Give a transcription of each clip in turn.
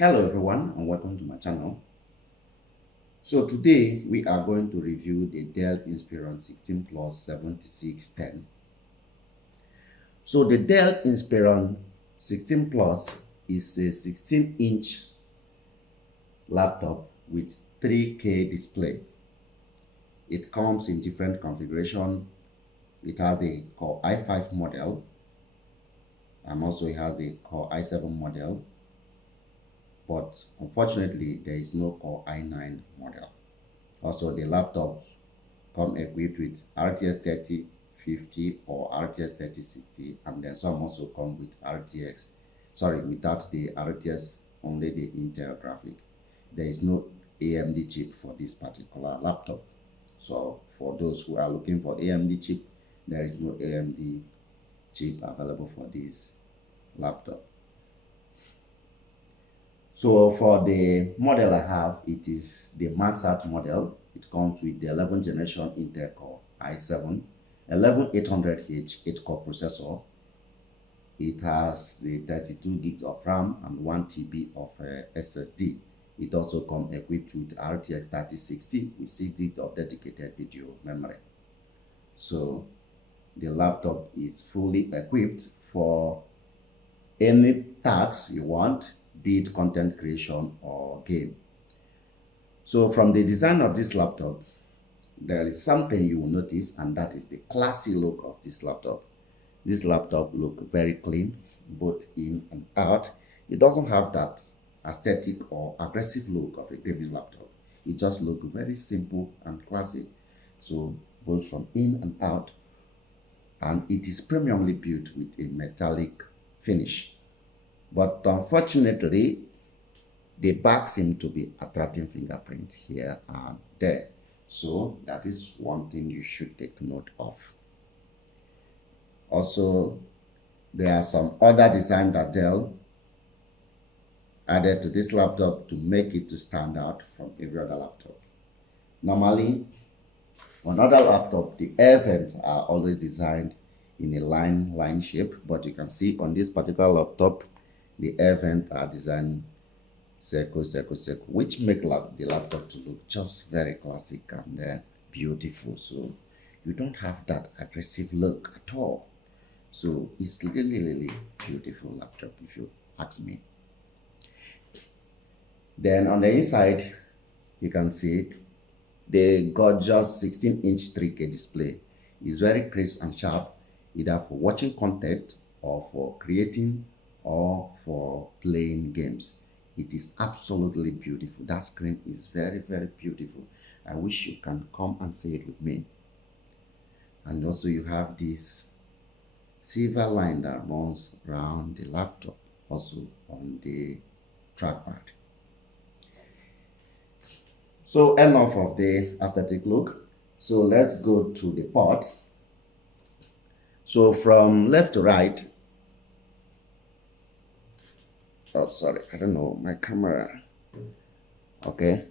Hello everyone and welcome to my channel. So today we are going to review the Dell Inspiron 16 Plus 7610. So the Dell Inspiron 16 Plus is a 16-inch laptop with 3K display. It comes in different configuration. It has the Core i5 model and also it has the Core i7 model. But unfortunately, there is no Core i9 model. Also, the laptops come equipped with RTX 3050 or RTX 3060, and then some also come with without the RTX, only the Intel graphic. There is no AMD chip for this particular laptop. So for those who are looking for AMD chip, there is no AMD chip available for this laptop. So for the model I have, it is the max out model. It comes with the 11th generation Intel Core i7, 11800H 8-core processor. It has the 32 gigs of RAM and 1 TB of SSD. It also comes equipped with RTX 3060 with 6 gigs of dedicated video memory. So the laptop is fully equipped for any tasks you want, be it content creation or game. So from the design of this laptop, there is something you will notice, and that is the classy look of this laptop. This laptop looks very clean, both in and out. It doesn't have that aesthetic or aggressive look of a gaming laptop. It just looks very simple and classy. So both from in and out, and it is premiumly built with a metallic finish. But unfortunately, the back seems to be attracting fingerprint here and there. So that is one thing you should take note of. Also, there are some other designs that Dell added to this laptop to make it to stand out from every other laptop. Normally, on other laptop, the air vents are always designed in a line shape, but you can see on this particular laptop, the air vents are designed circle, which make the laptop to look just very classic and beautiful. So you don't have that aggressive look at all. So it's really beautiful laptop if you ask me. Then on the inside, you can see the gorgeous 16-inch 3K display. It's very crisp and sharp, either for watching content or for creating or for playing games. It is absolutely beautiful. That screen is very beautiful. I wish you can come and see it with me. And also you have this silver line that runs around the laptop, also on the trackpad. So enough of the aesthetic look. So let's go to the ports. So from left to right, oh sorry, I don't know my camera. Okay,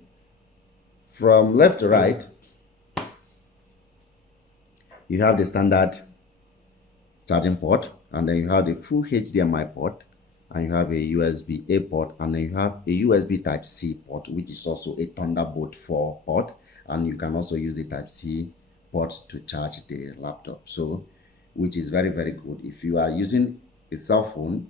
from left to right, you have the standard charging port, and then you have the full HDMI port, and you have a USB-A port, and then you have a USB Type-C port, which is also a Thunderbolt 4 port, and you can also use the Type-C port to charge the laptop. So which is very good if you are using a cell phone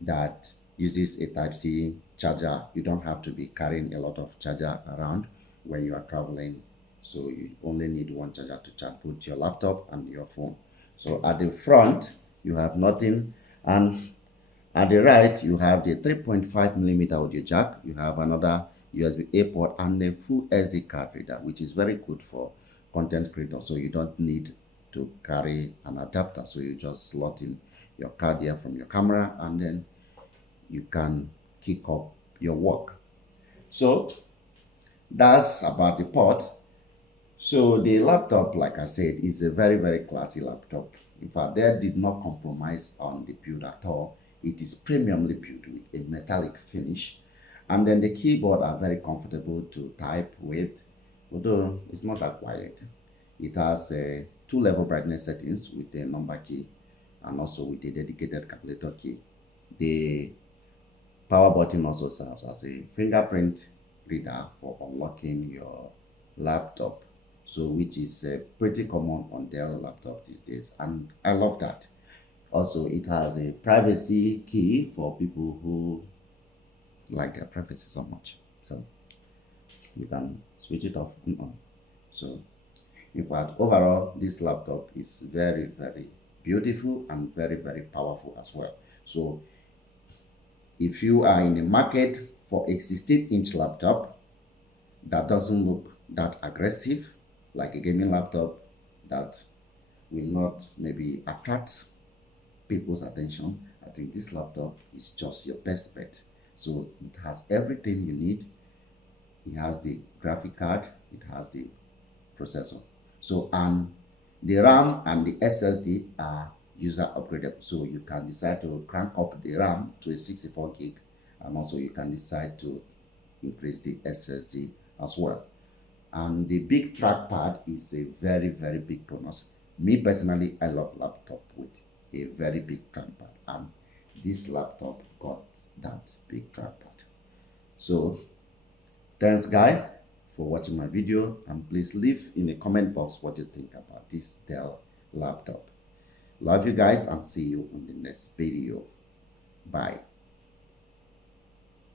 that uses a Type-C charger. You don't have to be carrying a lot of charger around when you are traveling. So you only need one charger to charge both your laptop and your phone. So at the front, you have nothing, and at the right, you have the 3.5mm audio jack. You have another USB-A port and a full SD card reader, which is very good for content creators. So you don't need to carry an adapter. So you just slot in your card here from your camera, and then you can kick up your work. So that's about the port. So the laptop, like I said, is a very classy laptop. In fact, they did not compromise on the build at all. It is premiumly built with a metallic finish, and then the keyboard are very comfortable to type with, although it's not that quiet. It has 2-level brightness settings with a number key and also with a dedicated calculator key. The power button also serves as a fingerprint reader for unlocking your laptop, so which is pretty common on Dell laptops these days, and I love that. Also, it has a privacy key for people who like their privacy so much, so you can switch it off and on. So in fact, overall, this laptop is very, very beautiful and very, very powerful as well. So if you are in the market for a 16-inch laptop that doesn't look that aggressive, like a gaming laptop that will not maybe attract people's attention, I think this laptop is just your best bet. So it has everything you need. It has the graphic card, it has the processor. So, and the RAM and the SSD are user upgradable. So you can decide to crank up the RAM to a 64 gig, and also you can decide to increase the SSD as well. And the big trackpad is a very, very big bonus. Me personally, I love laptop with a very big trackpad, and this laptop got that big trackpad. So thanks guys for watching my video, and please leave in the comment box what you think about this Dell laptop. Love you guys, and see you in the next video. Bye.